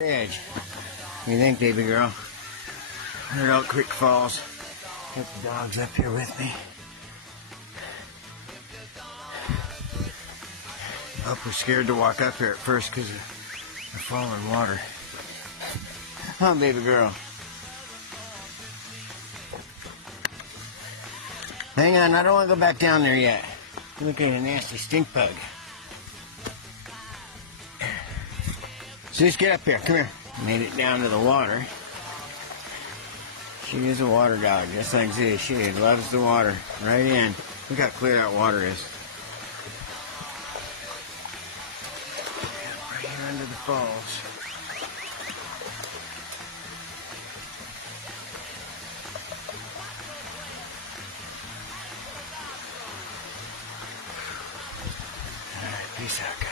Edge. What do you think, baby girl? Heard Elk Creek Falls. Got the dogs up here with me. Up was scared to walk up here at first because of the falling water. Come on, baby girl. Hang on, I don't want to go back down there yet. Look at a nasty stink bug. Zeus, get up here. Come here. Made it down to the water. She is a water dog, just like Zeus. She loves the water. Right in. Look how clear that water is. Right here under the falls. All right, peace out, guys.